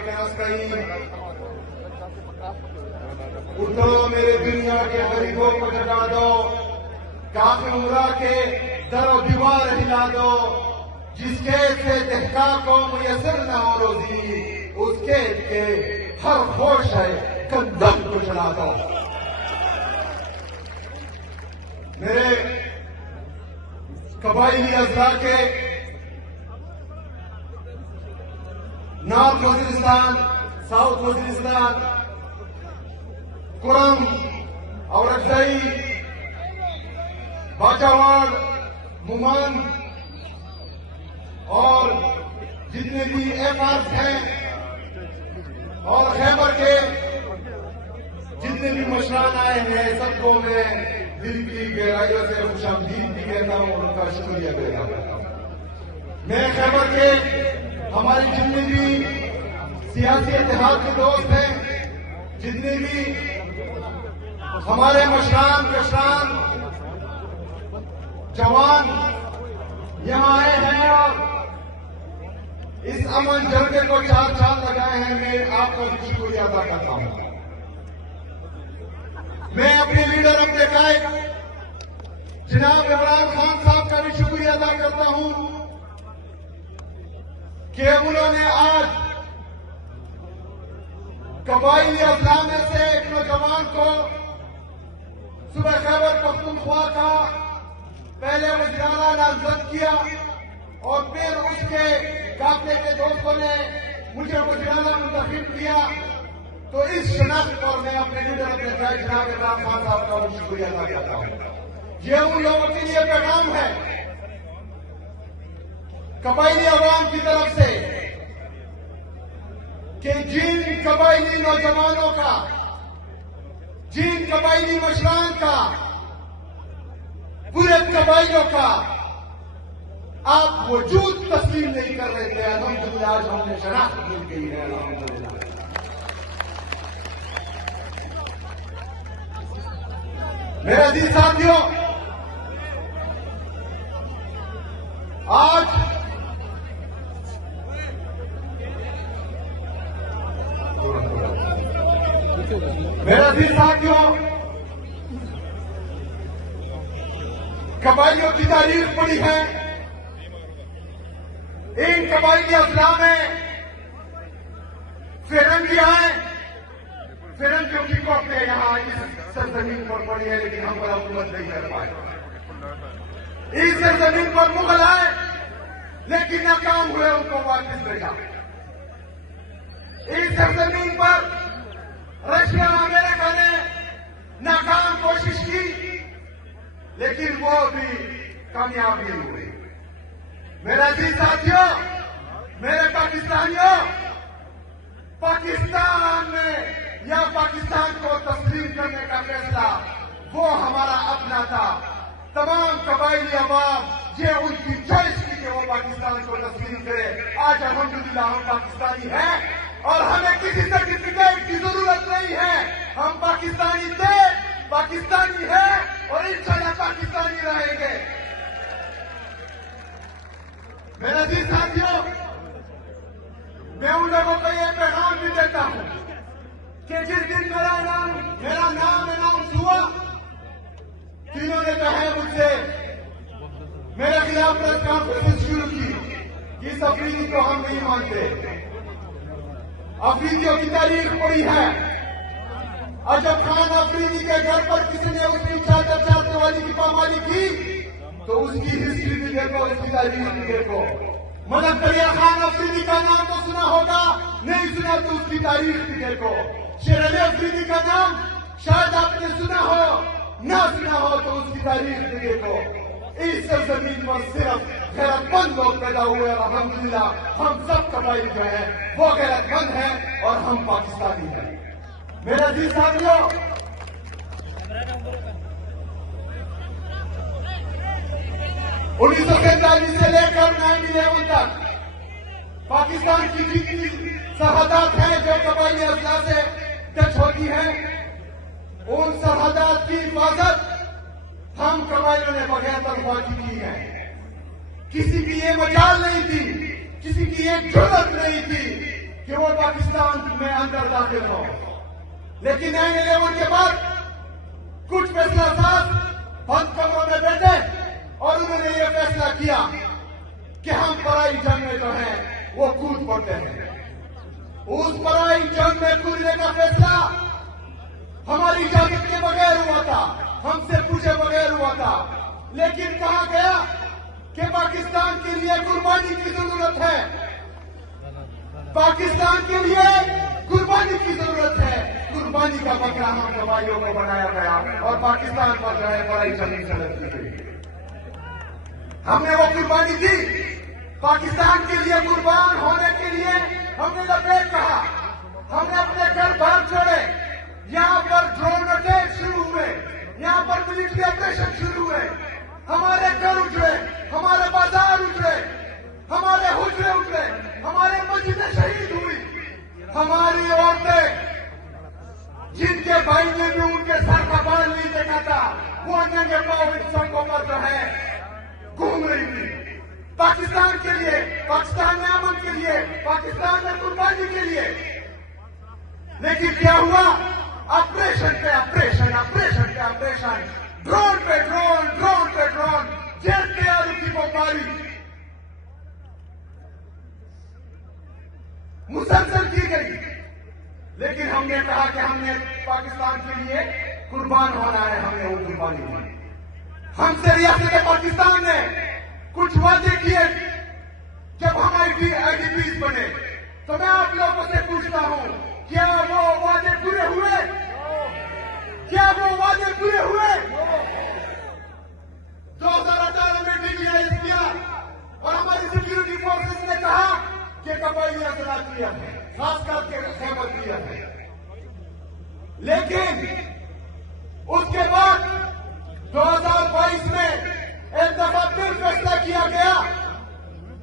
के नस्तीन उठो मेरे दुनिया के गरीबों को जगा दो, काफी उमरा के दरो दीवार हिला दो, जिसके से दहका को मुयसर न हो रोजी, उसके के हर होश है कंदम को चला दो। मेरे कबायली अज़ला के नॉर्थ वजीरिस्तान, साउथ वजीरिस्तान, कुरम, औरकजई, बाचावाड़, मुमान और जितने भी एफआर्स हैं और खैबर के जितने भी मशरान आए हैं, सबको मैं दिल की गहराइयों से खुशामदीद भी कहता हूं, उनका शुक्रिया अदा करता हूं। मैं खैबर के हमारे जितने भी सियासी इत्तेहाद के दोस्त हैं, जितने भी हमारे मशरान कशरान जवान यहां आए हैं और इस अमन जलके को 4 चांद लगाए हैं, मैं आपका भी शुक्रिया अदा करता हूं। मैं अपने लीडर अपने कायद जनाब इमरान खान साहब का भी शुक्रिया अदा करता हूं कि उन्होंने आज कबायली अज़ला में से एक नौजवान को सुबह खैबर पख्तूनख्वा का पहले वज़ीर-ए-आला नामजद किया और फिर उसके काफिले के दोस्तों ने मुझे वज़ीर-ए-आला मुंतखब किया। तो इस शनाख्त पर मैं अपने लीडर अपने जनाब इमरान खान साहब का भी शुक्रिया अदा करता हूं। ये उन लोगों के लिए पैगाम है कबायली अवाम की तरफ से कि जिन कबायली नौजवानों का, जिन कबायली मशरान का, पूरे कबायलियों का आप वजूद तस्लीम नहीं कर रहे थे, अल्हम्दुलिल्लाह आज हमने शनाख्त मिल गई है। अल्हम्दुलिल्लाह मेरे अजीज साथियों, आज मेरे अजीज साथियों, कबायलियों की तारीख पड़ी है। इन कबायली अज़ला में फिरंगी आए, फिरंगियों की कौमें यहां इस सरजमीन पर पड़ी है, लेकिन हम पर हुकूमत नहीं कर पाए। इस सरजमीन पर मुगल आए लेकिन नाकाम हुए, उनको वापस भेजा। इस सरजमीन पर रशिया अमेरिका ने नाकाम कोशिश की, लेकिन वो भी कामयाब नहीं हुए। मेरे अजीज साथियों, मेरे पाकिस्तानियों, पाकिस्तान में या पाकिस्तान को तस्लीम करने का फैसला वो हमारा अपना था। तमाम कबायली अवाम ये उनकी चॉइस थी कि वो पाकिस्तान को तस्लीम करे। आज अल्हम्दुलिल्लाह हम पाकिस्तानी हैं और हमें किसी सर्टिफिकेट की जरूरत नहीं है। हम पाकिस्तानी थे, पाकिस्तानी हैं और इंशाअल्लाह पाकिस्तानी रहेंगे। मेरे अजीज साथियों, मैं उन लोगों को यह पैगाम भी देता हूं कि जिस दिन मेरा नाम अनाउंस हुआ, तीनों ने कहा मुझसे, मेरे खिलाफ प्रेस कॉन्फ्रेंस शुरू की। इस अफरीदी को हम नहीं मानते। अफरीदियों की तारीख पड़ी है। अजब खान अफरीदी के घर पर किसी ने उसकी चादर चाहते वाली की पामाली की तो उसकी हिस्ट्री भी देखो, उसकी तारीख भी देखो। मलक दरिया खान अफरीदी का नाम तो सुना होगा, नहीं सुना तो उसकी तारीख भी देखो। शेर अली अफरीदी का नाम शायद आपने सुना हो, ना सुना हो तो उसकी तारीख भी देखो। इस सरजमीन पर सिर्फ गैरतमंद लोग पैदा हुए और अल्हम्दुलिल्लाह हम सब कबाइल जो है वो गैरतमंद हैं और हम पाकिस्तानी हैं। मेरे अजीज साथियों, 1947 से लेकर 9/11 तक पाकिस्तान की जितनी सरहदात हैं जो कबायली अज़ला से टच होती हैं, उन सरहदात की हिफाजत हम कबायलियों ने बगैर तनख्वाह की है। किसी की ये मजाल नहीं थी, किसी की ये जुर्रत नहीं थी कि वो पाकिस्तान में अंदर दाखिल हो, लेकिन 9/11 के बाद कुछ फैसला साथ बंद कमरों में बैठे और उन्होंने ये फैसला किया कि हम पराई जंग में जो है वो कूद पड़ते हैं। उस पराई जंग में कूदने का फैसला हमारी इजाजत के बगैर हुआ था, हमसे पूछे बगैर हुआ था, लेकिन कहा गया कि पाकिस्तान के लिए कुर्बानी की जरूरत है, पाकिस्तान के लिए कुर्बानी की जरूरत है। कुर्बानी का बकरा हम दवाइयों को बनाया गया और पाकिस्तान पर जो है बड़ी जमीन सड़क की गई। हमने वो कुर्बानी दी, पाकिस्तान के लिए कुर्बान होने के लिए हमने लपेट कहा, हमने अपने घर बाहर छोड़े, यहाँ पर ड्रोन अटैक शुरू हुए, यहाँ पर मिलिट्री ऑपरेशन शुरू हुए, हमारे घर उजड़े, हमारे बाजार उजड़े, हमारे हुजरे उजड़े, हमारे मस्जिदें शहीद हुई, हमारी औरतें जिनके भाई ने भी उनके सर का बाल नहीं देखा था वो नंगे पांव इन सड़कों पर जो है घूम रही थी पाकिस्तान के लिए, पाकिस्तान में अमन के लिए, पाकिस्तान में कुर्बानी के लिए। लेकिन क्या हुआ? ऑपरेशन पे ऑपरेशन, ऑपरेशन पे ऑपरेशन, ड्रोन पे ड्रोन, ड्रोन पे ड्रोन, जेट के आलू की बमबारी मुसलसल की गई। लेकिन हमने कहा कि हमने पाकिस्तान के लिए कुर्बान होना है, हमने वो कुर्बानी दी। हमसे रियासत पाकिस्तान ने कुछ वादे किए जब हम आईडीपीज बने, तो मैं आप लोगों से पूछता हूं, क्या वो वादे पूरे हुए? क्या वो वादे पूरे हुए? 2018 में डीजीआईएस किया और हमारी सिक्योरिटी फोर्सेस ने कहा कि कबायलियां सजा किया है, खास करके सहमत किया है। लेकिन उसके बाद 2022 में एक दफा फिर फैसला किया गया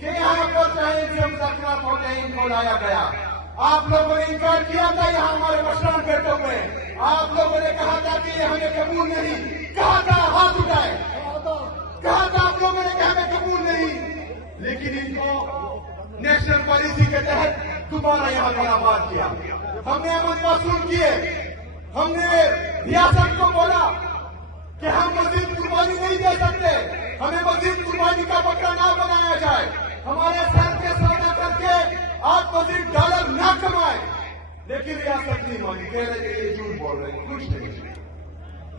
कि यहां पर चाहे जो मुज़ाकरात होते हैं इनको लाया गया। आप लोगों ने इनकार किया था, यहां हमारे मशरान बैठे हुए, आप लोगों ने कहा था कि ये हमें कबूल नहीं, कहा था, हाथ उठाए, कहा था आप लोगों ने कि हमें कबूल नहीं। लेकिन इनको नेशनल पॉलिसी के तहत दोबारा यहां पर आबाद किया। हमने अमन मासूम किए, हमने रियासत को बोला कि हम मजीद कुर्बानी नहीं दे सकते, हमें मजीद कुर्बानी का बकरा ना बनाया जाए, हमारे सर के सौदा करके आप मजीद डॉलर ना कमाए। लेकिन रियासत नहीं मानी, कह रहे थे ये झूठ बोल रहे हैं, कुछ नहीं।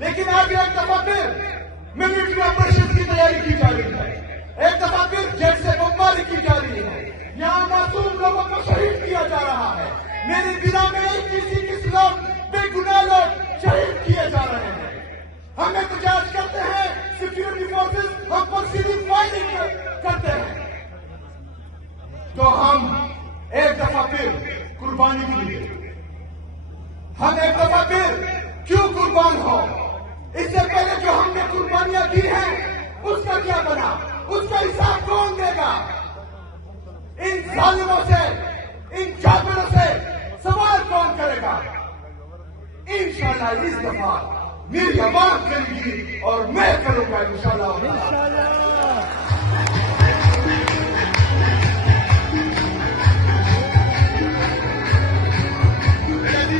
लेकिन आज एक दफा फिर मिलिट्री ऑपरेशन की तैयारी की जा रही है, एक दफा फिर जेट से बमबारी की जा रही है, यहाँ मासूम लोगों को शहीद किया जा रहा है। मेरी जिला में 21 लोग बेगुनाह लोग शहीद किए जा रहे हैं। हम एहतजाज करते हैं, सिक्योरिटी फोर्सेस हम पर सीधी फायरिंग करते हैं। तो हम एक दफा फिर कुर्बानी के लिए, हम एक दफा फिर क्यों कुर्बान हो? इससे पहले जो हमने कुर्बानियां दी हैं उसका क्या बना, उसका हिसाब कौन देगा? इन जालिमों से, इन जाबिरों से सवाल कौन करेगा? इंशाल्लाह इस दफा मेरी आवाज करेगी और मैं करूंगा इंशाल्लाह।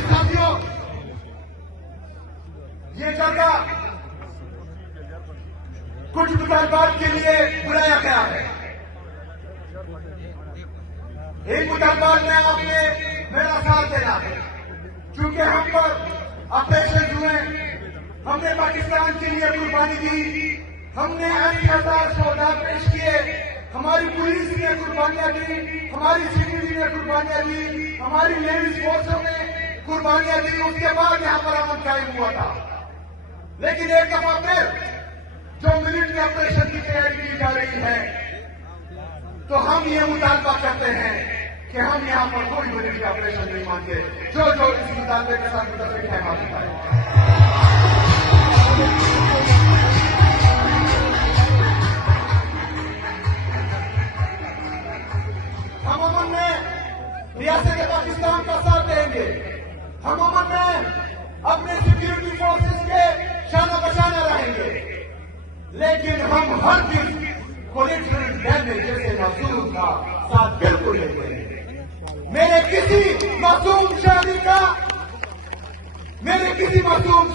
साथियों, ये जगह कुछ मुतालबात के लिए बुलाया गया है। एक मुतालबात में आपने मेरा साथ देना है, क्योंकि हम पर ऑपरेशन हुए, हमने पाकिस्तान के लिए कुर्बानी दी, हमने 80,000 शोधा पेश किए, हमारी पुलिस ने कुर्बानियां दी, हमारी सिक्योरिटी ने कुर्बानियां दी, हमारी नेवी फोर्सों ने कुर्बानियां दी। उसके बाद यहां पर अमन कायम हुआ था। लेकिन एक दफा फिर जो मिलिट्री ऑपरेशन की तैयारी की जा रही है, तो हम ये मुतालबा करते हैं कि हम यहां पर कोई मिलिट्री ऑपरेशन नहीं मानते। जो जो इस मुतालबे के साथ मुतफिक है हाथ उठाए। हम अमन में रियासत पाकिस्तान का साथ देंगे, हम अमन में अपने सिक्योरिटी फोर्सेस के शाना बशाना रहेंगे, लेकिन हम हर चीज कोलेटरल डैमेज जैसे महसूस का साथ बिल्कुल नहीं देंगे। मेरे किसी मासूम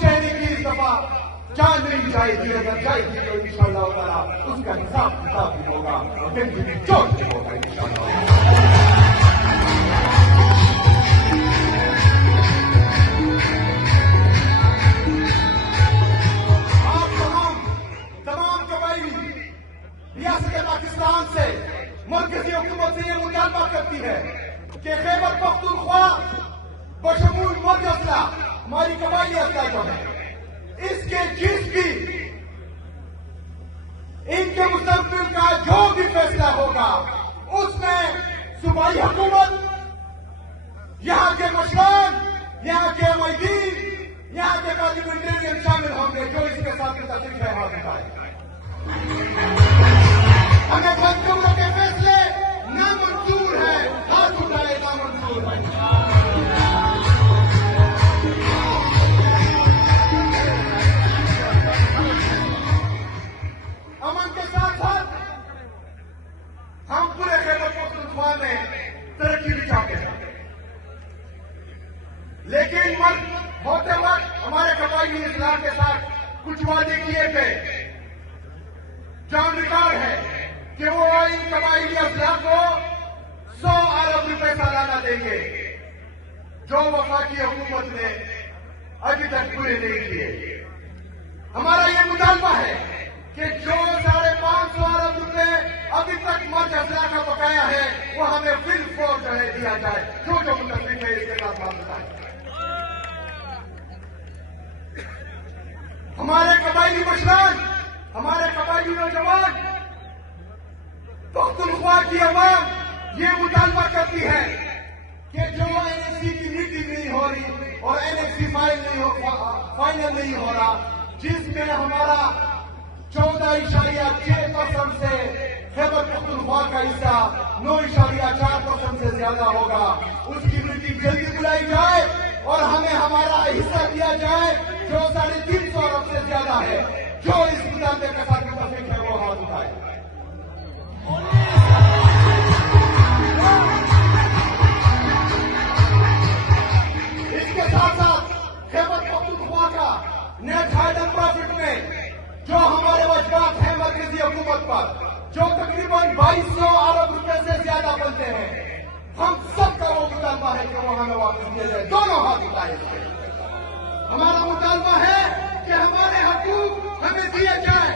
शहरी की इस दफा जान नहीं जाएगी। अगर जाएगी तो इंशाअल्लाह ताला उसका हिसाब किताब भी होगा और जिंदगी चौक भी होगा इंशाअल्लाह। आप तमाम कबाइली रियासत पाकिस्तान से मरकजी हुकूमत से यह मुतालबा करती है कि खैबर पख्तूनख्वा बशमूल मर्द असला हमारी कबाइली असला जो है इसके जिस भी इनके मुस्तकबिल का जो भी फैसला होगा उसमें सूबाई हुकूमत, यहाँ के मशरान, यहाँ के मुइदीन, यहाँ के पार्लियामेंटेरियन शामिल होंगे जो इसके साथ मुताबिक है हाथ उठाए। हमें मंजूर के फैसले नामंजूर है, हाथ उठाए नामंजूर है। अमन के साथ साथ हम पूरे खैबर पख्तूनख्वा में तरक्की भी चाहते हैं, लेकिन होते वक्त हमारे कबाइली इस्लाम के साथ कुछ वादे किए गए। जॉन रिकॉर्ड है कि वो इन कबाइली अफराद को 100 अरब रुपए सालाना देंगे, जो वफाकी हुकूमत ने अभी तक पूरे नहीं किए। हमारा ये मुतालबा है कि जो 550 अरब रुपए अभी तक मर्ज असला का बकाया है वो हमें फिल फोर जो है दिया जाए, जो मुतल्लिक है इसके साथ बात बताए। हमारे कबाइली मशरान, हमारे कबाइली नौजवान, पख्तूनख्वा की अवाम ये मुतालबा करती है कि जो एनएक्सी की मीटिंग नहीं हो रही और एनएक्सी फाइनल नहीं हो रहा, जिसमें हमारा 14.6% से खैबर पख्तूनख्वा का हिस्सा 9.4% से ज्यादा होगा, उसकी मीटिंग जल्दी बुलाई जाए और हमें हमारा हिस्सा दिया जाए जो 350 अरब से ज्यादा है। जो इस मुतालबे के साथ मुतफिक है वो हाथ उठाए। इसके साथ साथ खैबर पख्तूनख्वा का नेट हाइड एंड प्रॉफिट में जो हमारे वजगात हैं मरकजी हुकूमत पर, जो तकरीबन 2200 अरब रुपए से ज्यादा बनते हैं, हम सबका वो मुतालबा है कि वो हमें वापस दिया जाए। दोनों हाथ उठाए। हमारा मुतालबा है कि हमारे हकूक हमें दिए जाए।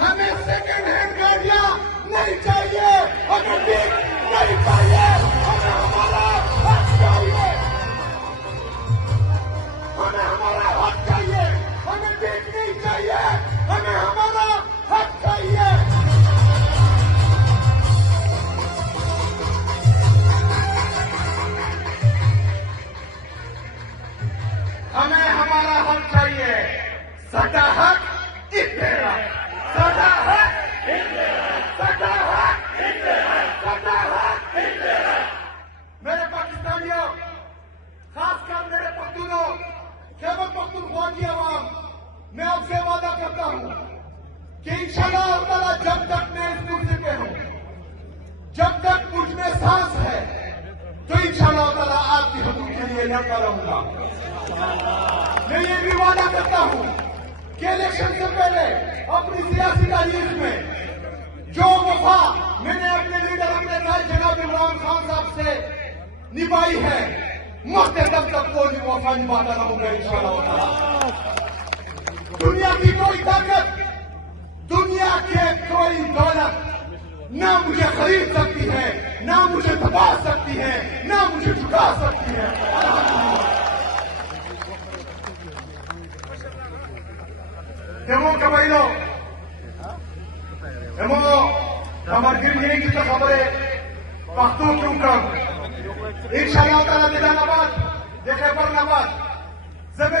हमें सेकेंड हैंड गाड़ियां नहीं चाहिए, हमें बीक नहीं चाहिए, हमें हमारा हक चाहिए, हमें हमारा हक चाहिए, हमें बीक नहीं चाहिए, हमें हमारा हक चाहिए। हमें हमारा हक चाहिए। सदा हक इत्तेफाक, सदा हक इत्तेफाक, सदा हक इत्तेफाक, सदा हक इत्तेफाक। मेरे पाकिस्तानियों, खासकर मेरे पख्तूनों, खैबर पख्तूनख्वा की आवाम, मैं आपसे वादा करता हूं कि इंशाअल्लाह ताला जब तक मैं इस कुर्सी पे हूं, जब तक मुझ में सांस है, तो इंशाअल्लाह ताला आपकी हुकूक के लिए लड़ता रहूंगा। मैं ये भी वादा करता हूं कि इलेक्शन से पहले अपनी सियासी तारीख में जो वफा मैंने अपने लीडर अपने जनाब इमरान खान साहब से निभाई है, मरते दम तक वो वफा निभाता रहूंगा इंशाअल्लाह ताला। दुनिया की कोई ताकत, दुनिया के कोई दौलत ना मुझे खरीद सकती है, ना मुझे दबा सकती है, ना मुझे झुका सकती है। एमो कबाइलो एमो हमारे दिल यही की खबरें पख्तून क्यों कम इंशाअल्लाह ताला निजामाबाद देखे बरनाबाद